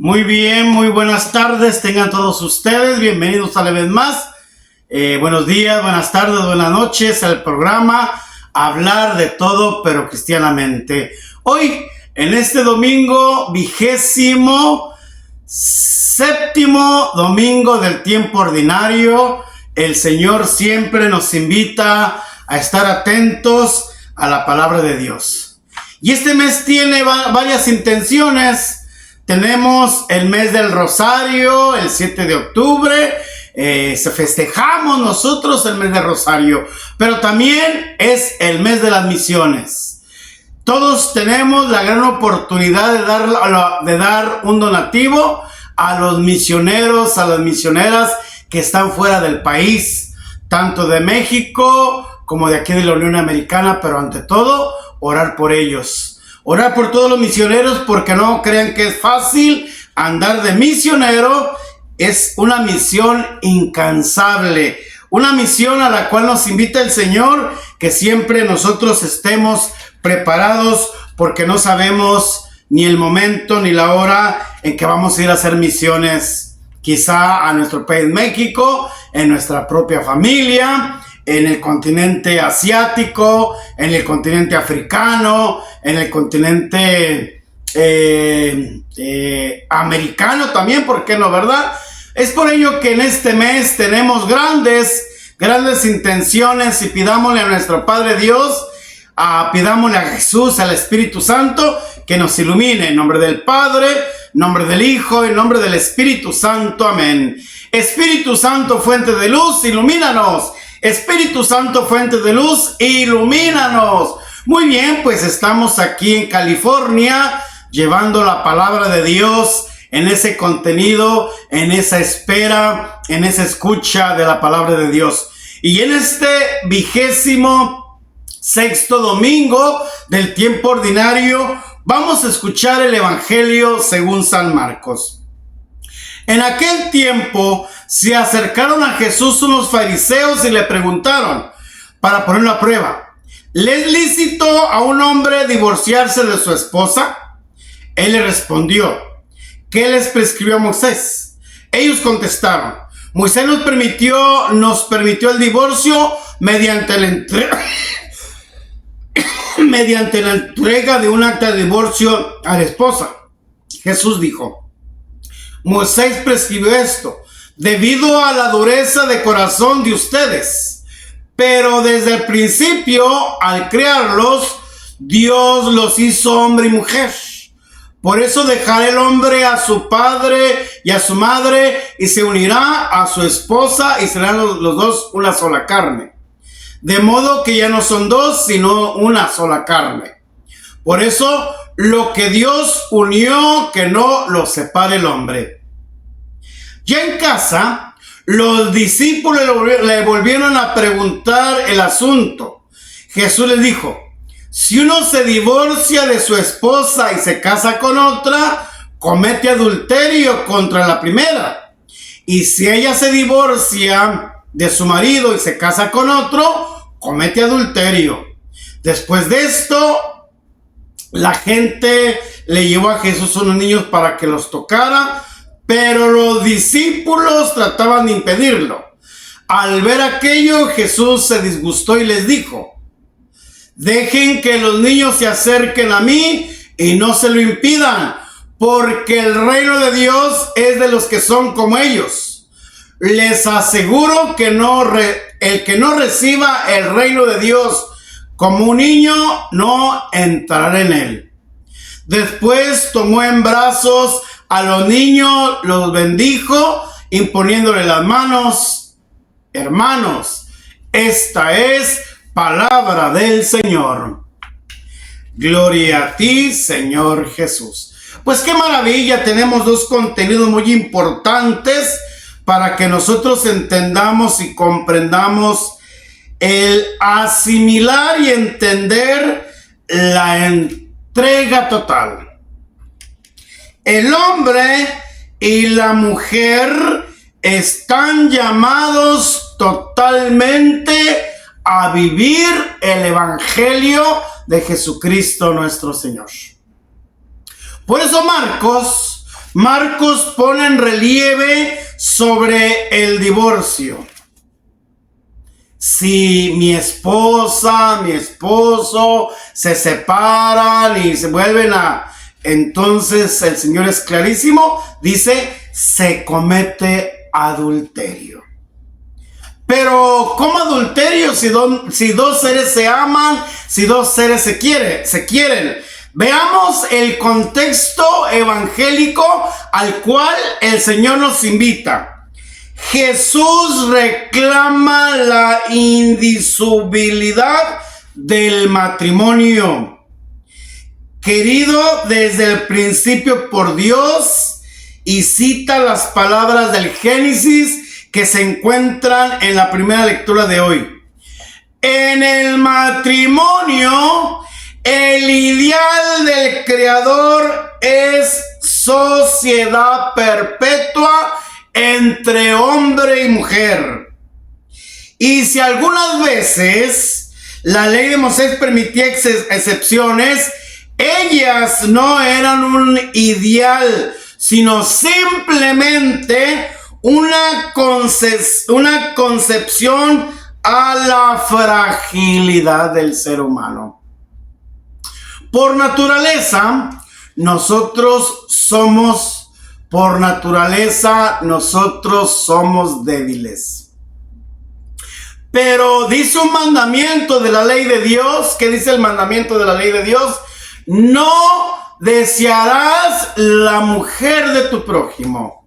Muy bien, muy buenas tardes, tengan todos ustedes, bienvenidos a la vez más. Buenos días, buenas tardes, buenas noches al programa Hablar de Todo pero Cristianamente. Hoy, en este domingo 27º domingo del tiempo ordinario, el Señor siempre nos invita a estar atentos a la palabra de Dios. Y este mes tiene varias intenciones. Tenemos el mes del Rosario, el 7 de octubre, festejamos nosotros el mes del Rosario, pero también es el mes de las misiones. Todos tenemos la gran oportunidad de dar un donativo a los misioneros, a las misioneras que están fuera del país, tanto de México como de aquí de la Unión Americana, pero ante todo, orar por ellos. Orar por todos los misioneros, porque no crean que es fácil andar de misionero. Es una misión incansable, una misión a la cual nos invita el Señor, que siempre nosotros estemos preparados, porque no sabemos ni el momento ni la hora en que vamos a ir a hacer misiones, quizá a nuestro país México, en nuestra propia familia, en el continente asiático, en el continente africano, en el continente americano también, ¿por qué no, verdad? Es por ello que en este mes tenemos grandes intenciones, y pidámosle a nuestro Padre Dios, pidámosle a Jesús, al Espíritu Santo, que nos ilumine. En nombre del Padre, en nombre del Hijo, en nombre del Espíritu Santo. Amén. Espíritu Santo, fuente de luz, ilumínanos. Espíritu Santo, fuente de luz, ilumínanos. Muy bien, pues estamos aquí en California llevando la palabra de Dios en ese contenido, en esa espera, en esa escucha de la palabra de Dios. Y en este 26º domingo del tiempo ordinario vamos a escuchar el Evangelio según San Marcos. En aquel tiempo se acercaron a Jesús unos fariseos y le preguntaron, para ponerlo a prueba, ¿le es lícito a un hombre divorciarse de su esposa? Él le respondió, ¿qué les prescribió Moisés? Ellos contestaron, Moisés nos permitió el divorcio mediante la entrega de un acta de divorcio a la esposa. Jesús dijo, Moisés prescribió esto debido a la dureza de corazón de ustedes, pero desde el principio, al crearlos, Dios los hizo hombre y mujer. Por eso dejará el hombre a su padre y a su madre y se unirá a su esposa y serán los dos una sola carne. De modo que ya no son dos, sino una sola carne. Por eso, lo que Dios unió, que no lo separe el hombre. Ya en casa, los discípulos le volvieron a preguntar el asunto. Jesús les dijo, si uno se divorcia de su esposa y se casa con otra, comete adulterio contra la primera. Y si ella se divorcia de su marido y se casa con otro, comete adulterio. Después de esto, la gente le llevó a Jesús unos niños para que los tocara, pero los discípulos trataban de impedirlo. Al ver aquello, Jesús se disgustó y les dijo, dejen que los niños se acerquen a mí y no se lo impidan, porque el reino de Dios es de los que son como ellos. Les aseguro que el que no reciba el reino de Dios como un niño, no entrará en él. Después tomó en brazos a los niños, los bendijo, imponiéndole las manos. Hermanos, esta es palabra del Señor. Gloria a ti, Señor Jesús. Pues qué maravilla, tenemos dos contenidos muy importantes para que nosotros entendamos y comprendamos el asimilar y entender la entrega total. El hombre y la mujer están llamados totalmente a vivir el Evangelio de Jesucristo nuestro Señor. Por eso Marcos Marcos pone en relieve sobre el divorcio. Si mi esposa, mi esposo se separan y se vuelven entonces el Señor es clarísimo, dice, se comete adulterio. Pero ¿cómo adulterio si dos seres se aman, si dos seres se quieren? Veamos el contexto evangélico al cual el Señor nos invita. Jesús reclama la indisolubilidad del matrimonio, querido desde el principio por Dios, y cita las palabras del Génesis que se encuentran en la primera lectura de hoy. En el matrimonio, el ideal del Creador es sociedad perpetua entre hombre y mujer. Y si algunas veces la ley de Moisés permitía excepciones, ellas no eran un ideal, sino simplemente una concepción a la fragilidad del ser humano. Por naturaleza, nosotros somos débiles. Pero dice un mandamiento de la ley de Dios. ¿Qué dice el mandamiento de la ley de Dios? No desearás la mujer de tu prójimo.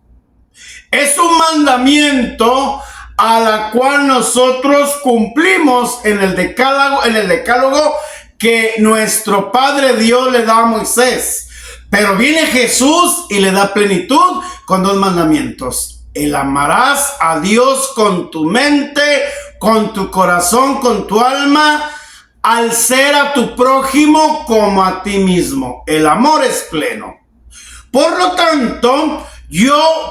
Es un mandamiento a la cual nosotros cumplimos en el decálogo que nuestro Padre Dios le da a Moisés. Pero viene Jesús y le da plenitud con dos mandamientos. El amarás a Dios con tu mente, con tu corazón, con tu alma, al ser a tu prójimo como a ti mismo. El amor es pleno. Por lo tanto,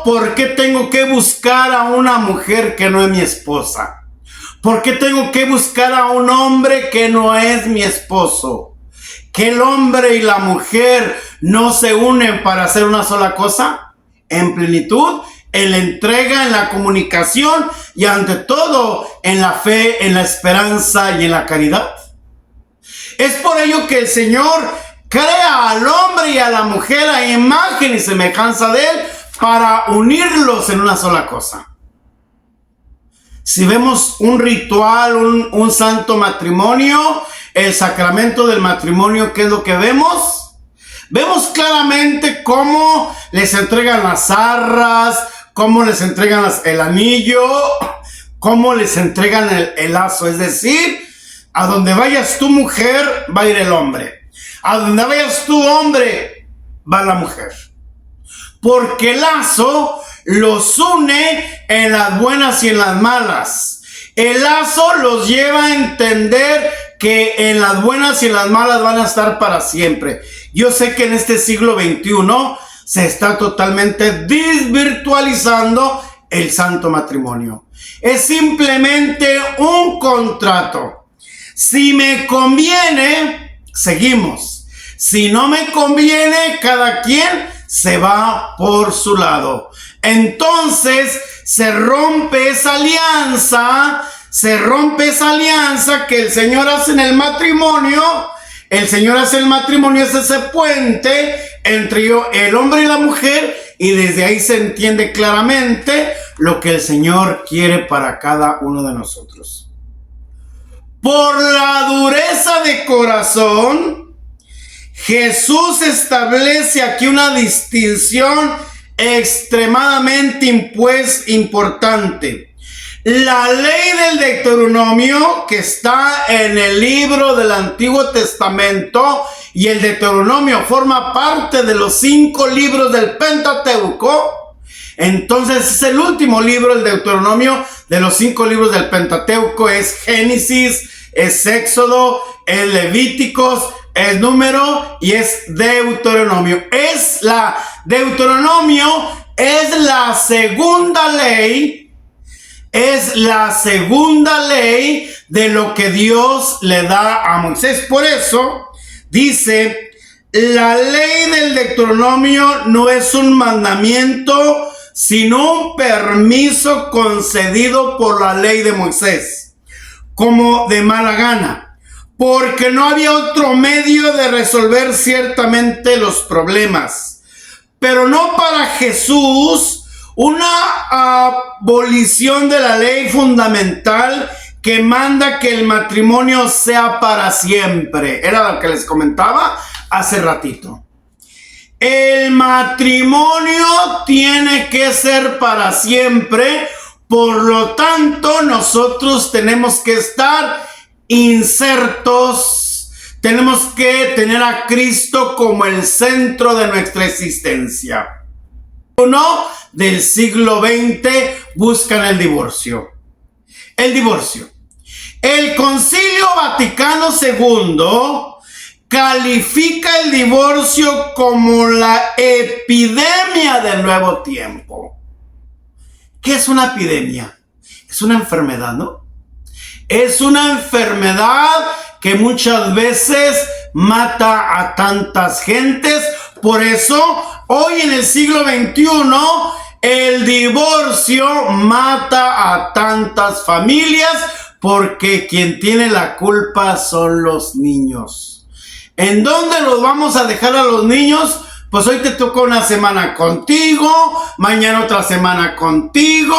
¿por qué tengo que buscar a una mujer que no es mi esposa? ¿Por qué tengo que buscar a un hombre que no es mi esposo? ¿Que el hombre y la mujer no se unen para hacer una sola cosa? En plenitud, en la entrega, en la comunicación y ante todo en la fe, en la esperanza y en la caridad. Es por ello que el Señor crea al hombre y a la mujer a imagen y semejanza de Él para unirlos en una sola cosa. Si vemos un ritual, un santo matrimonio, el sacramento del matrimonio, ¿qué es lo que vemos? Vemos claramente cómo les entregan las arras, cómo les entregan el anillo, cómo les entregan el lazo. Es decir, a donde vayas tu mujer, va a ir el hombre. A donde vayas tu hombre, va la mujer. Porque el lazo los une en las buenas y en las malas. El lazo los lleva a entender que en las buenas y en las malas van a estar para siempre. Yo sé que en este siglo XXI se está totalmente desvirtualizando el santo matrimonio. Es simplemente un contrato. Si me conviene, seguimos. Si no me conviene, cada quien se va por su lado. Entonces se rompe esa alianza que el Señor hace en el matrimonio. El Señor hace el matrimonio, es ese puente entre el hombre y la mujer, y desde ahí se entiende claramente lo que el Señor quiere para cada uno de nosotros. Por la dureza de corazón, Jesús establece aquí una distinción extremadamente importante. La ley del Deuteronomio, que está en el libro del Antiguo Testamento, y el Deuteronomio forma parte de los 5 libros del Pentateuco. Entonces es el último libro, el Deuteronomio, de los 5 libros del Pentateuco. Es Génesis, es Éxodo, es Levíticos, es Número y es Deuteronomio. Deuteronomio es la segunda ley. Es la segunda ley de lo que Dios le da a Moisés. Por eso dice La ley del Deuteronomio no es un mandamiento, sino un permiso concedido por la ley de Moisés, como de mala gana, porque no había otro medio de resolver ciertamente los problemas. Pero no para Jesús, una abolición de la ley fundamental que manda que el matrimonio sea para siempre. Era lo que les comentaba hace ratito. El matrimonio tiene que ser para siempre, por lo tanto nosotros tenemos que estar insertos, tenemos que tener a Cristo como el centro de nuestra existencia. Uno del siglo XX buscan el divorcio. El divorcio. El Concilio Vaticano II califica el divorcio como la epidemia del nuevo tiempo. ¿Qué es una epidemia? Es una enfermedad, ¿no? Es una enfermedad que muchas veces mata a tantas gentes. Por eso, hoy en el siglo XXI, el divorcio mata a tantas familias porque quien tiene la culpa son los niños. ¿En dónde los vamos a dejar a los niños? Pues hoy te tocó una semana contigo, mañana otra semana contigo,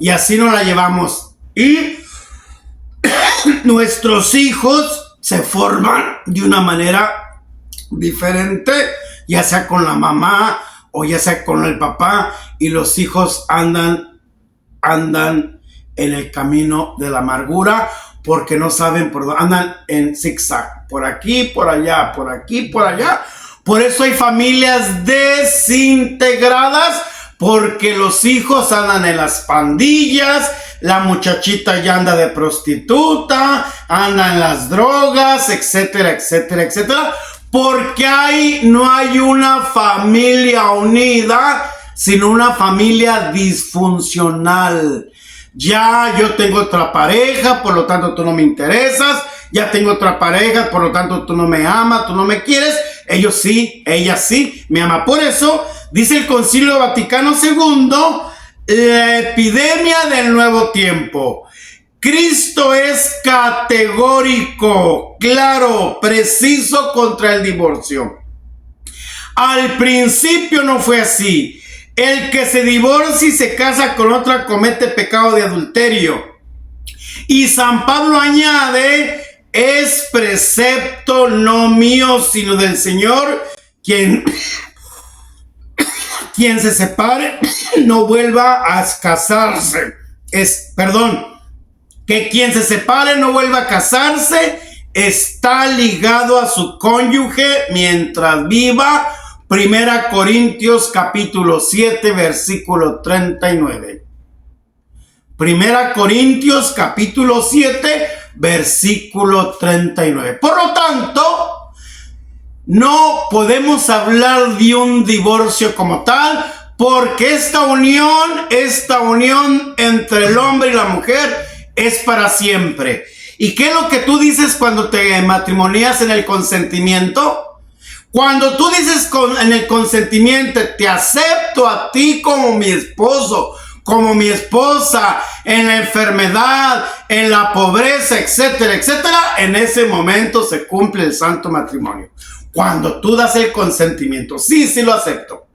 y así nos la llevamos. Y nuestros hijos se forman de una manera diferente, ya sea con la mamá o ya sea con el papá, y los hijos andan en el camino de la amargura porque no saben por dónde, andan en zigzag, por aquí, por allá, por aquí, por allá. Por eso hay familias desintegradas, porque los hijos andan en las pandillas, la muchachita ya anda de prostituta, anda en las drogas, etcétera, etcétera, etcétera, porque no hay una familia unida, sino una familia disfuncional. Ya yo tengo otra pareja, por lo tanto tú no me interesas. Ya tengo otra pareja, por lo tanto tú no me amas, tú no me quieres. Ellos sí, ella sí me ama. Por eso dice el Concilio Vaticano II, la epidemia del nuevo tiempo. Cristo es categórico, claro, preciso contra el divorcio. Al principio no fue así. El que se divorcia y se casa con otra comete pecado de adulterio. Y San Pablo añade, es precepto no mío, sino del Señor, quien se separe no vuelva a casarse. Que quien se separe no vuelva a casarse, está ligado a su cónyuge mientras viva. 1 Corintios capítulo 7, versículo 39. 1 Corintios capítulo 7, versículo 39. Por lo tanto, no podemos hablar de un divorcio como tal, porque esta unión entre el hombre y la mujer es para siempre. ¿Y qué es lo que tú dices cuando te matrimonias en el consentimiento? Cuando tú dices en el consentimiento, te acepto a ti como mi esposo, como mi esposa, en la enfermedad, en la pobreza, etcétera, etcétera, en ese momento se cumple el santo matrimonio. Cuando tú das el consentimiento, sí lo acepto.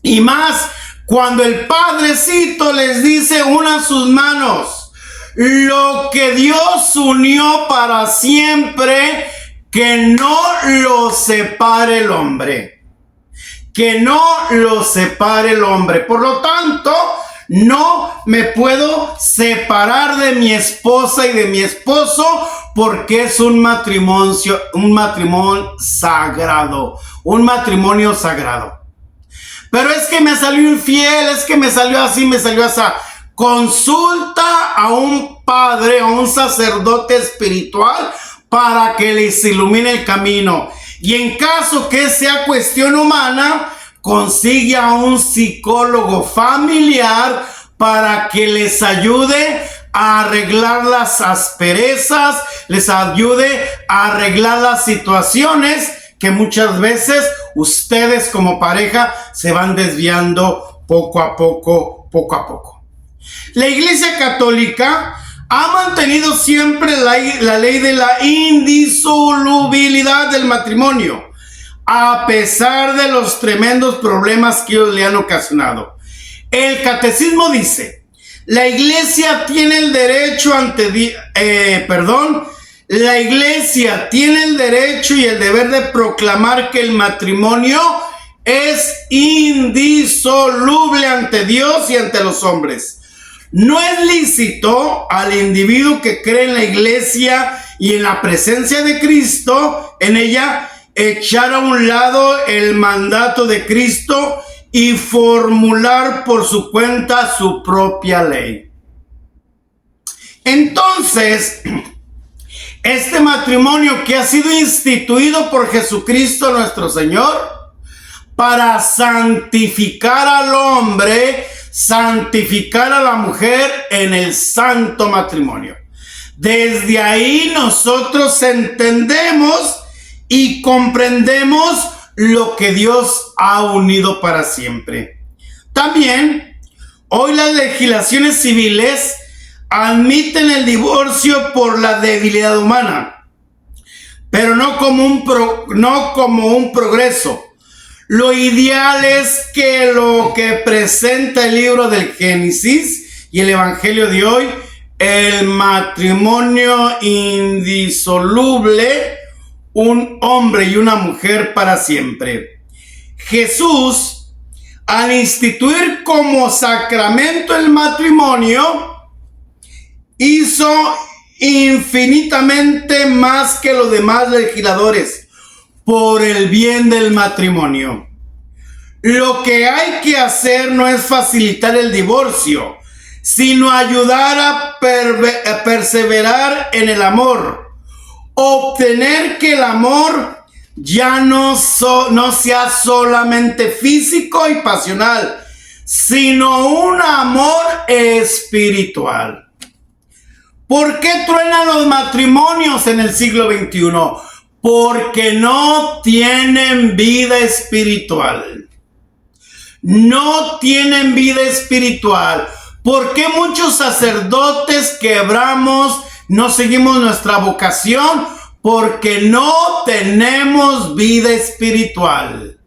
Y más, cuando el Padrecito les dice, unan sus manos, lo que Dios unió para siempre, que no lo separe el hombre. Que no lo separe el hombre. Por lo tanto, no me puedo separar de mi esposa y de mi esposo, porque es un matrimonio sagrado. Un matrimonio sagrado. Pero es que me salió infiel, es que me salió así, me salió así. Consulta a un padre, a un sacerdote espiritual, para que les ilumine el camino. Y en caso que sea cuestión humana, consigue a un psicólogo familiar para que les ayude a arreglar las asperezas, les ayude a arreglar las situaciones que muchas veces ustedes como pareja se van desviando poco a poco, poco a poco. La Iglesia Católica ha mantenido siempre la ley de la indisolubilidad del matrimonio, a pesar de los tremendos problemas que ellos le han ocasionado. El catecismo dice: la Iglesia tiene el derecho la Iglesia tiene el derecho y el deber de proclamar que el matrimonio es indisoluble ante Dios y ante los hombres. No es lícito al individuo que cree en la Iglesia y en la presencia de Cristo en ella echar a un lado el mandato de Cristo y formular por su cuenta su propia ley. Entonces, este matrimonio que ha sido instituido por Jesucristo nuestro Señor para santificar al hombre, santificar a la mujer en el santo matrimonio. Desde ahí nosotros entendemos y comprendemos lo que Dios ha unido para siempre. También, hoy las legislaciones civiles admiten el divorcio por la debilidad humana, pero no como un progreso. Lo ideal es que lo que presenta el libro del Génesis y el Evangelio de hoy, el matrimonio indisoluble, un hombre y una mujer para siempre. Jesús, al instituir como sacramento el matrimonio, hizo infinitamente más que los demás legisladores por el bien del matrimonio. Lo que hay que hacer no es facilitar el divorcio, sino ayudar a perseverar en el amor, obtener que el amor ya no sea solamente físico y pasional, sino un amor espiritual. ¿Por qué truenan los matrimonios en el siglo XXI? Porque no tienen vida espiritual. No tienen vida espiritual. ¿Por qué muchos sacerdotes quebramos, no seguimos nuestra vocación? Porque no tenemos vida espiritual.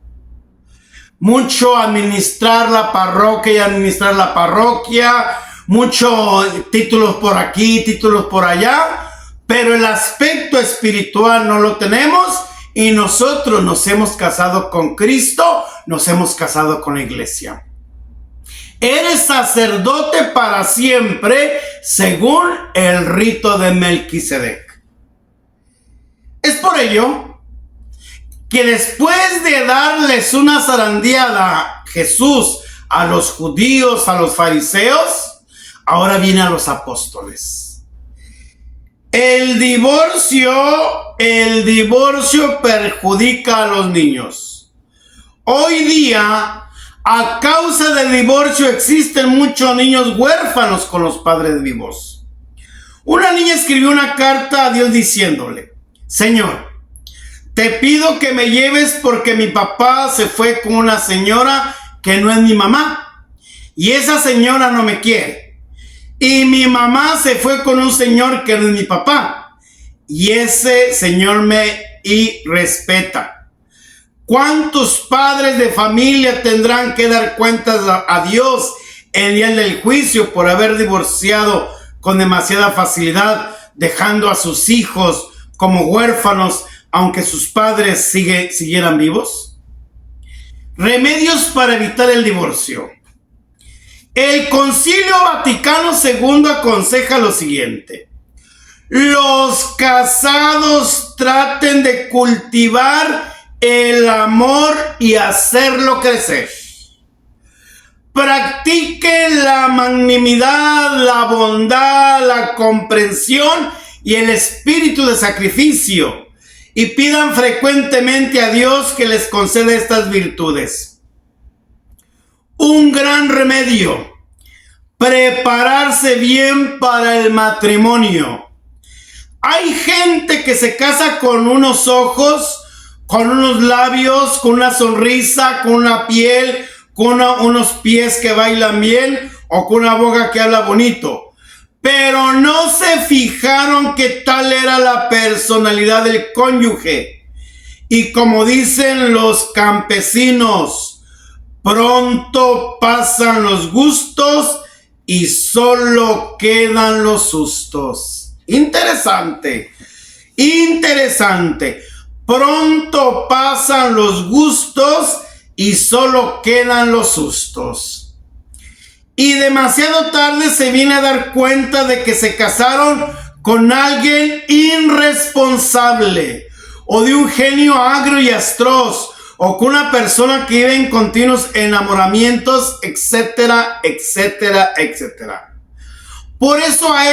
Mucho administrar la parroquia y administrar la parroquia, muchos títulos por aquí, títulos por allá, pero el aspecto espiritual no lo tenemos y nosotros nos hemos casado con Cristo, nos hemos casado con la Iglesia. Eres sacerdote para siempre según el rito de Melquisedec. Es por ello que después de darles una zarandeada Jesús a los judíos, a los fariseos, ahora viene a los apóstoles. El divorcio perjudica a los niños. Hoy día, a causa del divorcio, existen muchos niños huérfanos con los padres vivos. Una niña escribió una carta a Dios diciéndole: Señor, te pido que me lleves porque mi papá se fue con una señora que no es mi mamá y esa señora no me quiere. Y mi mamá se fue con un señor que no es mi papá y ese señor me irrespeta. ¿Cuántos padres de familia tendrán que dar cuentas a Dios el día del juicio por haber divorciado con demasiada facilidad, dejando a sus hijos como huérfanos aunque sus padres siguieran vivos? Remedios para evitar el divorcio. El Concilio Vaticano II aconseja lo siguiente: los casados traten de cultivar el amor y hacerlo crecer. Practiquen la magnanimidad, la bondad, la comprensión y el espíritu de sacrificio y pidan frecuentemente a Dios que les conceda estas virtudes. Un gran remedio: prepararse bien para el matrimonio. Hay gente que se casa con unos ojos, con unos labios, con una sonrisa, con una piel, con unos pies que bailan bien o con una boca que habla bonito. Pero no se fijaron que tal era la personalidad del cónyuge. Y como dicen los campesinos, pronto pasan los gustos y solo quedan los sustos. Interesante, interesante. Pronto pasan los gustos y solo quedan los sustos. Y demasiado tarde se viene a dar cuenta de que se casaron con alguien irresponsable, o de un genio agrio y atroz, o con una persona que vive en continuos enamoramientos, etcétera, etcétera, etcétera. Por eso a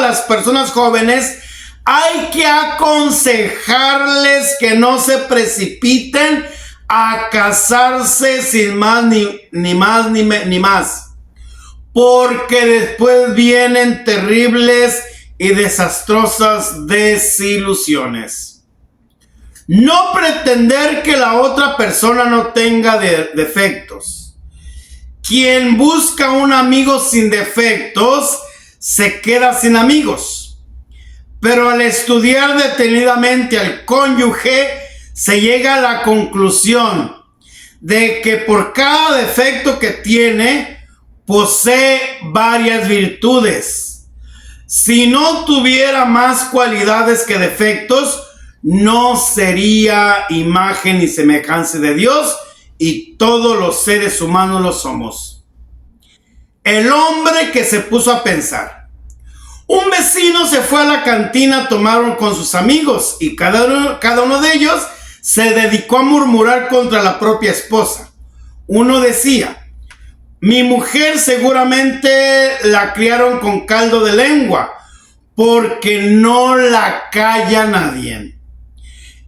las personas jóvenes hay que aconsejarles que no se precipiten a casarse sin más ni más, porque después vienen terribles y desastrosas desilusiones. No pretender que la otra persona no tenga defectos. Quien busca un amigo sin defectos se queda sin amigos. Pero al estudiar detenidamente al cónyuge, se llega a la conclusión de que por cada defecto que tiene, posee varias virtudes. Si no tuviera más cualidades que defectos, no sería imagen y semejanza de Dios, y todos los seres humanos lo somos. El hombre que se puso a pensar. Un vecino se fue a la cantina a tomar con sus amigos y cada uno de ellos se dedicó a murmurar contra la propia esposa. Uno decía: mi mujer seguramente la criaron con caldo de lengua, porque no la calla nadie.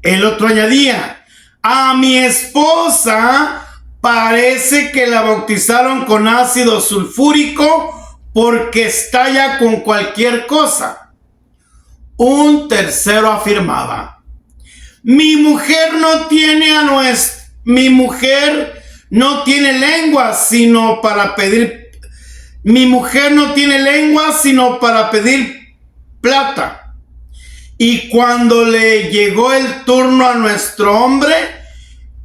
El otro añadía: a mi esposa parece que la bautizaron con ácido sulfúrico, porque estalla con cualquier cosa. Un tercero afirmaba: mi mujer no tiene lengua sino para pedir plata. Y cuando le llegó el turno a nuestro hombre,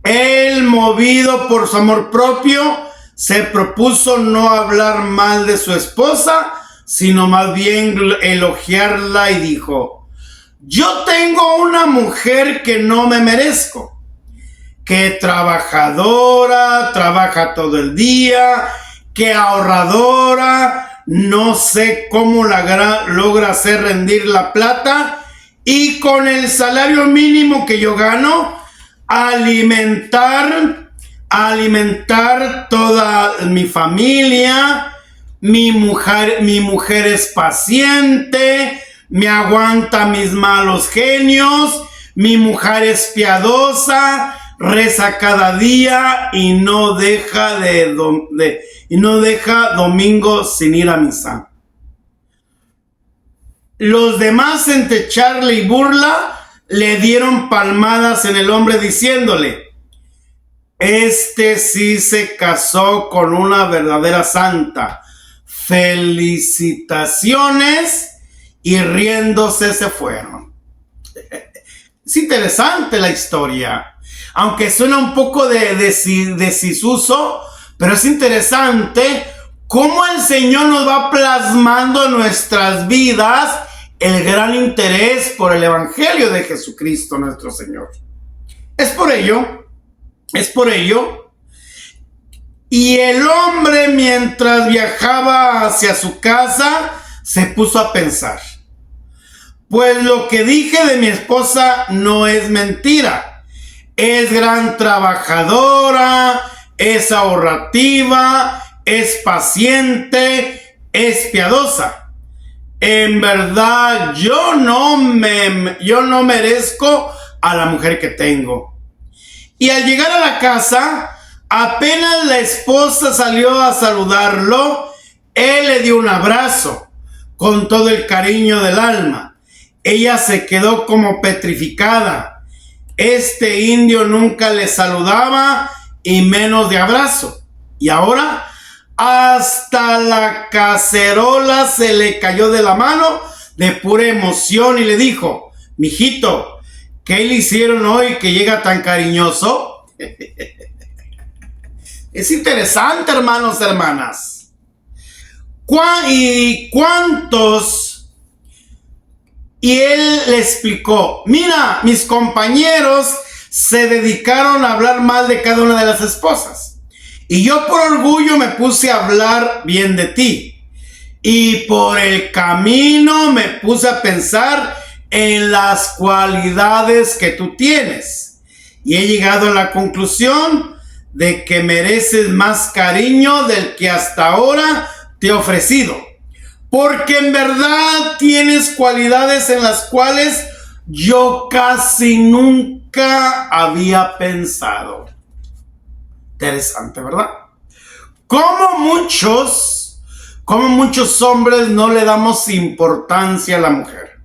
él, movido por su amor propio, se propuso no hablar mal de su esposa, sino más bien elogiarla, y dijo: yo tengo una mujer que no me merezco, que trabajadora, trabaja todo el día, que ahorradora, no sé cómo logra hacer rendir la plata, y con el salario mínimo que yo gano, alimentar toda mi familia. Mi mujer es paciente, me aguanta mis malos genios, mi mujer es piadosa, reza cada día y no deja domingo sin ir a misa. Los demás, entre charla y burla, le dieron palmadas en el hombro diciéndole: este sí se casó con una verdadera santa. Felicitaciones. Y riéndose se fueron. Es interesante la historia, aunque suena un poco de desuso, pero es interesante cómo el Señor nos va plasmando en nuestras vidas el gran interés por el Evangelio de Jesucristo nuestro Señor. Es por ello, y el hombre, mientras viajaba hacia su casa, se puso a pensar: pues lo que dije de mi esposa no es mentira. Es gran trabajadora, es ahorrativa, es paciente, es piadosa. En verdad, yo no merezco a la mujer que tengo. Y al llegar a la casa, apenas la esposa salió a saludarlo, él le dio un abrazo con todo el cariño del alma. Ella se quedó como petrificada este indio nunca le saludaba y menos de abrazo. Y ahora hasta la cacerola se le cayó de la mano de pura emoción y le dijo: mijito, ¿qué le hicieron hoy que llega tan cariñoso? Es interesante, hermanos, hermanas. ¿Y cuántos? Y él le explicó: mira, mis compañeros se dedicaron a hablar mal de cada una de las esposas, y yo por orgullo me puse a hablar bien de ti, y por el camino me puse a pensar en las cualidades que tú tienes, y he llegado a la conclusión de que mereces más cariño del que hasta ahora te he ofrecido, porque en verdad tienes cualidades en las cuales yo casi nunca había pensado. Interesante, ¿verdad? Como muchos hombres no le damos importancia a la mujer.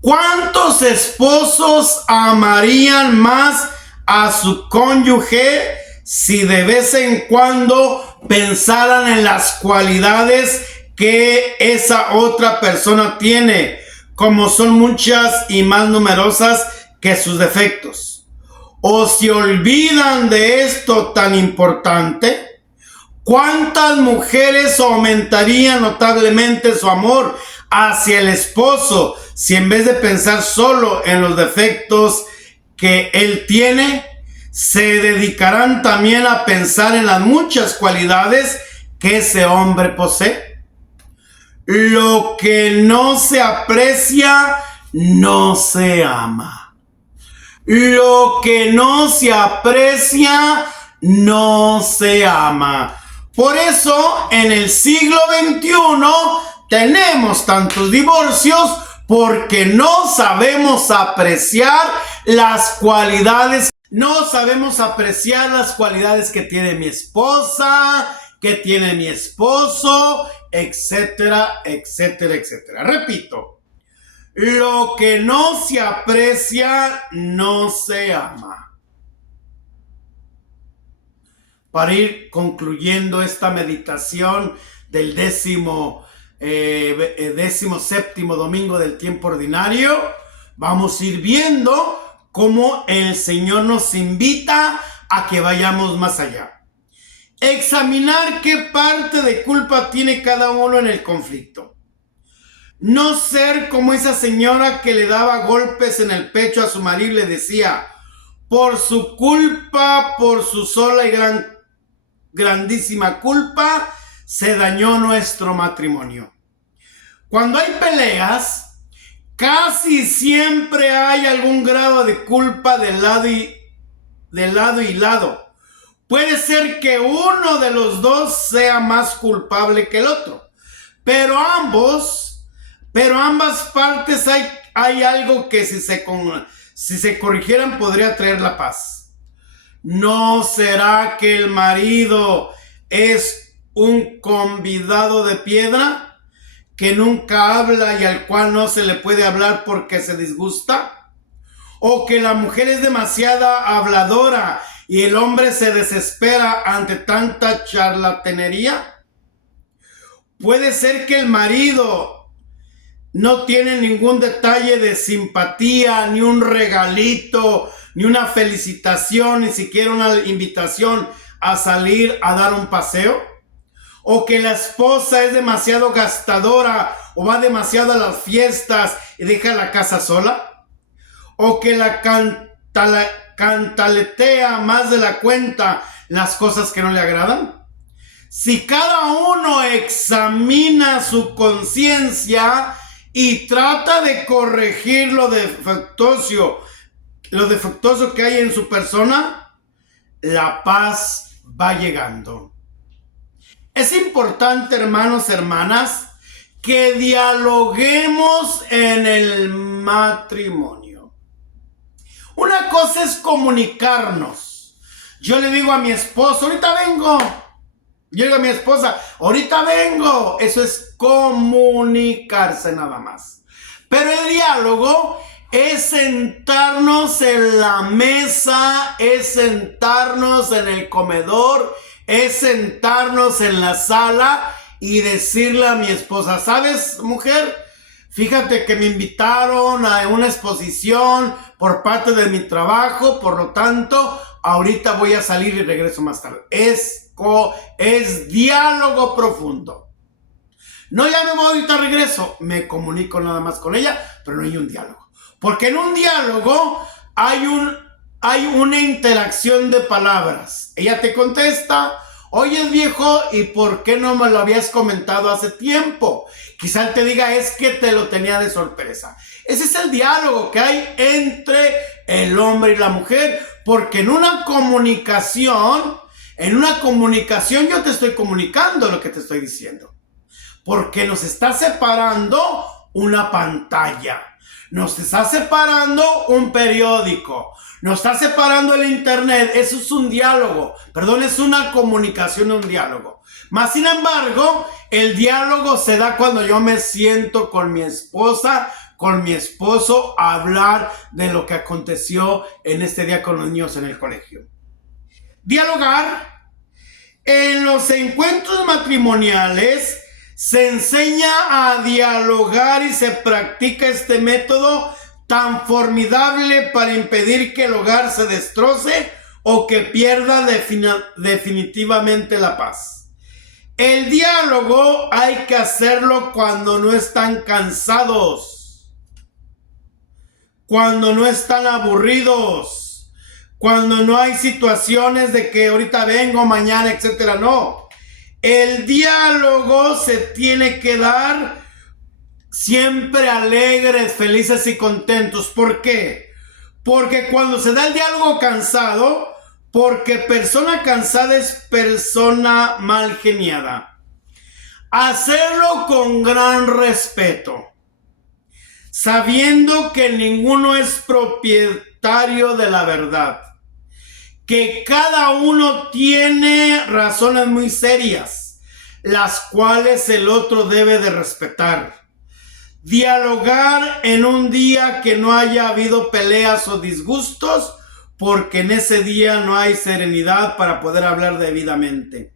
¿Cuántos esposos amarían más a su cónyuge si de vez en cuando pensaran en las cualidades que esa otra persona tiene, como son muchas y más numerosas que sus defectos? ¿O se olvidan de esto tan importante? ¿Cuántas mujeres aumentarían notablemente su amor hacia el esposo si en vez de pensar solo en los defectos que él tiene, se dedicarán también a pensar en las muchas cualidades que ese hombre posee? Lo que no se aprecia no se ama. Lo que no se aprecia no se ama. Por eso en el siglo XXI tenemos tantos divorcios, porque no sabemos apreciar las cualidades. No sabemos apreciar las cualidades que tiene mi esposa, que tiene mi esposo, etcétera, etcétera, etcétera. Repito, lo que no se aprecia no se ama. Para ir concluyendo esta meditación del 17º domingo del tiempo ordinario, vamos a ir viendo cómo el Señor nos invita a que vayamos más allá. Examinar qué parte de culpa tiene cada uno en el conflicto. No ser como esa señora que le daba golpes en el pecho a su marido y le decía: por su culpa, por su sola y grandísima culpa, se dañó nuestro matrimonio. Cuando hay peleas, casi siempre hay algún grado de culpa de lado y lado. Puede ser que uno de los dos sea más culpable que el otro, pero ambas partes hay algo que si se corrigieran podría traer la paz. ¿No será que el marido es un convidado de piedra que nunca habla y al cual no se le puede hablar porque se disgusta? ¿O que la mujer es demasiada habladora y el hombre se desespera ante tanta charlatanería? Puede ser que el marido no tiene ningún detalle de simpatía, ni un regalito, ni una felicitación, ni siquiera una invitación a salir a dar un paseo. O que la esposa es demasiado gastadora o va demasiado a las fiestas y deja la casa sola. O que la cantaletea más de la cuenta las cosas que no le agradan. Si cada uno examina su conciencia y trata de corregir lo defectuoso que hay en su persona, la paz va llegando. Es importante, hermanos, hermanas, que dialoguemos en el matrimonio. Una cosa es comunicarnos. Yo le digo a mi esposo: ahorita vengo. Yo digo a mi esposa: ahorita vengo. Eso es comunicarse nada más. Pero el diálogo es sentarnos en la mesa, es sentarnos en el comedor, es sentarnos en la sala y decirle a mi esposa, ¿sabes, mujer? Fíjate que me invitaron a una exposición por parte de mi trabajo, por lo tanto, ahorita voy a salir y regreso más tarde. Es diálogo profundo. No, ya me voy, ahorita regreso. Me comunico nada más con ella, pero no hay un diálogo. Porque en un diálogo hay una interacción de palabras. Ella te contesta, oye viejo, ¿y por qué no me lo habías comentado hace tiempo? Quizá él te diga, es que te lo tenía de sorpresa. Ese es el diálogo que hay entre el hombre y la mujer, porque en una comunicación yo te estoy comunicando lo que te estoy diciendo. Porque nos está separando una pantalla, nos está separando un periódico, nos está separando el internet. Eso es un diálogo, es una comunicación, un diálogo. Mas sin embargo, el diálogo se da cuando yo me siento con mi esposa, con mi esposo, a hablar de lo que aconteció en este día con los niños en el colegio. Dialogar. En los encuentros matrimoniales se enseña a dialogar y se practica este método tan formidable para impedir que el hogar se destroce o que pierda definitivamente la paz. El diálogo hay que hacerlo cuando no están cansados, cuando no están aburridos, cuando no hay situaciones de que ahorita vengo, mañana, etcétera. No. El diálogo se tiene que dar siempre alegres, felices y contentos. ¿Por qué? Porque cuando se da el diálogo cansado, porque persona cansada es persona mal geniada. Hacerlo con gran respeto, sabiendo que ninguno es propietario de la verdad, que cada uno tiene razones muy serias, las cuales el otro debe de respetar. Dialogar en un día que no haya habido peleas o disgustos, porque en ese día no hay serenidad para poder hablar debidamente.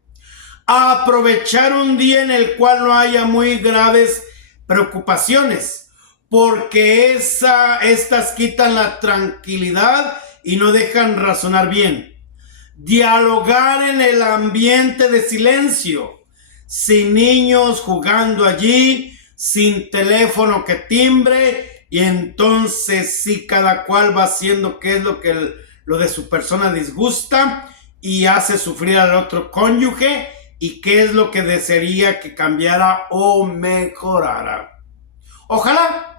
Aprovechar un día en el cual no haya muy graves preocupaciones, porque estas quitan la tranquilidad y no dejan razonar bien. Dialogar en el ambiente de silencio, sin niños jugando allí, sin teléfono que timbre, y entonces sí, cada cual va haciendo qué es lo de su persona disgusta y hace sufrir al otro cónyuge, y qué es lo que desearía que cambiara o mejorara. Ojalá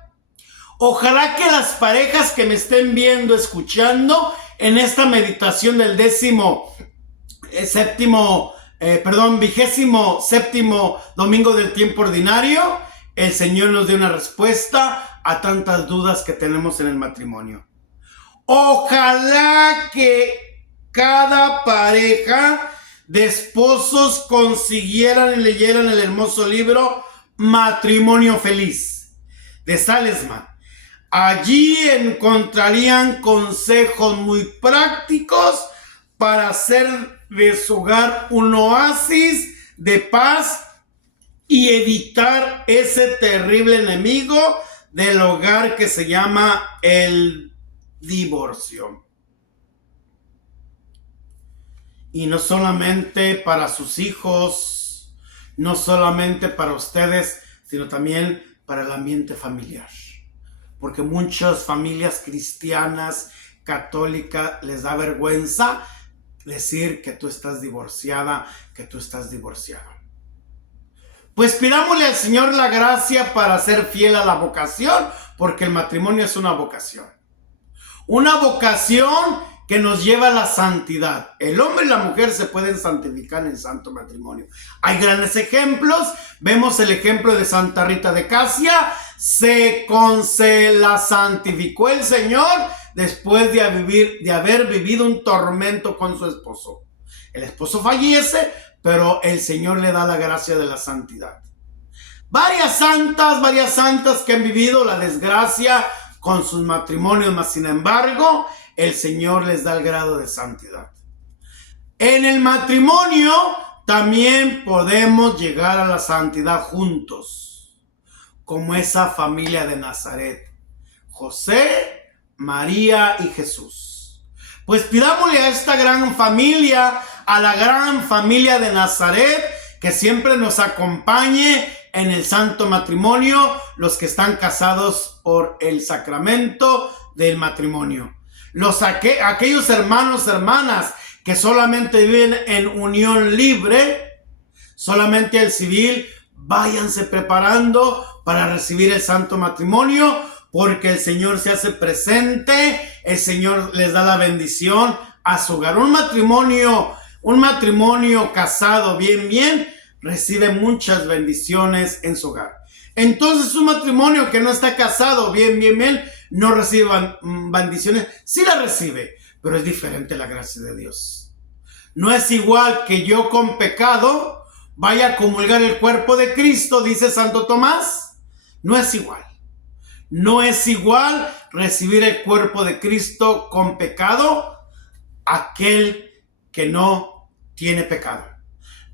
que las parejas que me estén viendo, escuchando en esta meditación del 27º domingo del tiempo ordinario, el Señor nos dé una respuesta a tantas dudas que tenemos en el matrimonio. Ojalá que cada pareja de esposos consiguieran y leyeran el hermoso libro Matrimonio Feliz de Salesman. Allí encontrarían consejos muy prácticos para hacer de su hogar un oasis de paz y evitar ese terrible enemigo del hogar que se llama el divorcio. Y no solamente para sus hijos, no solamente para ustedes, sino también para el ambiente familiar. Porque muchas familias cristianas, católicas, les da vergüenza decir que tú estás divorciada, que tú estás divorciado. Pues pidámosle al Señor la gracia para ser fiel a la vocación, porque el matrimonio es una vocación. Una vocación que nos lleva a la santidad. El hombre y la mujer se pueden santificar en el santo matrimonio. Hay grandes ejemplos. Vemos el ejemplo de Santa Rita de Casia. Se la santificó el Señor después de haber vivido un tormento con su esposo. El esposo fallece, pero el Señor le da la gracia de la santidad. Varias santas que han vivido la desgracia con sus matrimonios, mas sin embargo, el Señor les da el grado de santidad. En el matrimonio también podemos llegar a la santidad juntos, como esa familia de Nazaret, José, María y Jesús. Pues pidámosle a esta gran familia, a la gran familia de Nazaret, que siempre nos acompañe en el santo matrimonio, los que están casados por el sacramento del matrimonio. Aquellos hermanos, hermanas, que solamente viven en unión libre, solamente el civil, váyanse preparando para recibir el santo matrimonio, porque el Señor se hace presente, el Señor les da la bendición a su hogar. Un matrimonio casado bien, recibe muchas bendiciones en su hogar. Entonces un matrimonio que no está casado bien, no recibe bendiciones. Sí la recibe, pero es diferente la gracia de Dios. No es igual que yo con pecado vaya a comulgar el cuerpo de Cristo, dice Santo Tomás. No es igual. No es igual recibir el cuerpo de Cristo con pecado aquel que no tiene pecado.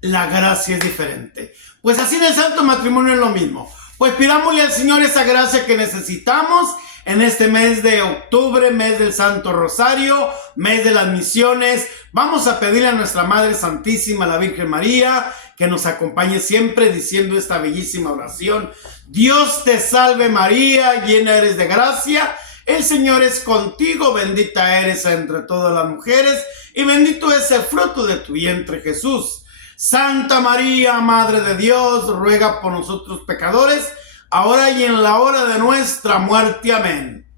La gracia es diferente. Pues así en el santo matrimonio es lo mismo. Pues pidámosle al Señor esa gracia que necesitamos en este mes de octubre, mes del Santo Rosario, mes de las misiones. Vamos a pedirle a nuestra Madre Santísima, la Virgen María, que nos acompañe siempre diciendo esta bellísima oración. Dios te salve María, llena eres de gracia, el Señor es contigo, bendita eres entre todas las mujeres, y bendito es el fruto de tu vientre, Jesús. Santa María, Madre de Dios, ruega por nosotros pecadores, ahora y en la hora de nuestra muerte. Amén.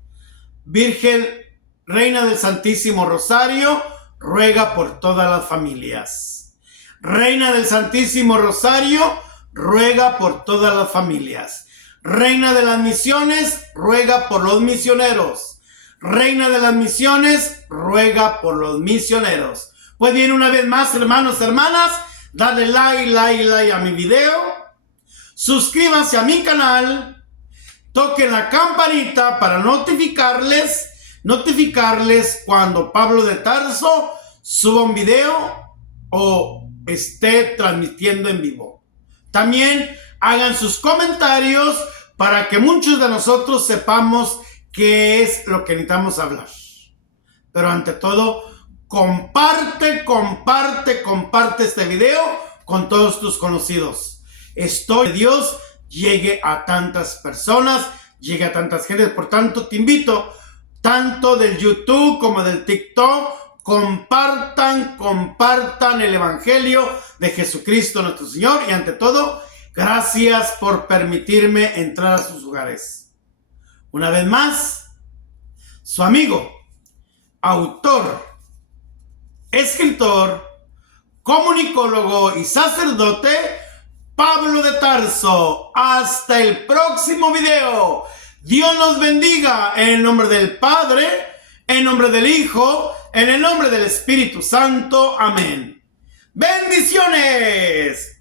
Virgen, Reina del Santísimo Rosario, ruega por todas las familias. Reina del Santísimo Rosario, ruega por todas las familias. Reina de las misiones, ruega por los misioneros. Reina de las misiones, ruega por los misioneros. Pues bien, una vez más, hermanos, hermanas, dale like a mi video, suscríbanse a mi canal, toquen la campanita para notificarles cuando Pablo de Tarso suba un video o esté transmitiendo en vivo. También hagan sus comentarios para que muchos de nosotros sepamos qué es lo que necesitamos hablar. Pero ante todo, comparte este video con todos tus conocidos. Dios llegue a tantas personas, llegue a tantas gentes. Por tanto, te invito, tanto del YouTube como del TikTok, compartan el Evangelio de Jesucristo nuestro Señor. Y ante todo, gracias por permitirme entrar a sus hogares. Una vez más, su amigo, autor, escritor, comunicólogo y sacerdote, Pablo de Tarso. Hasta el próximo video. Dios nos bendiga en el nombre del Padre, en el nombre del Hijo, en el nombre del Espíritu Santo. Amén. ¡Bendiciones!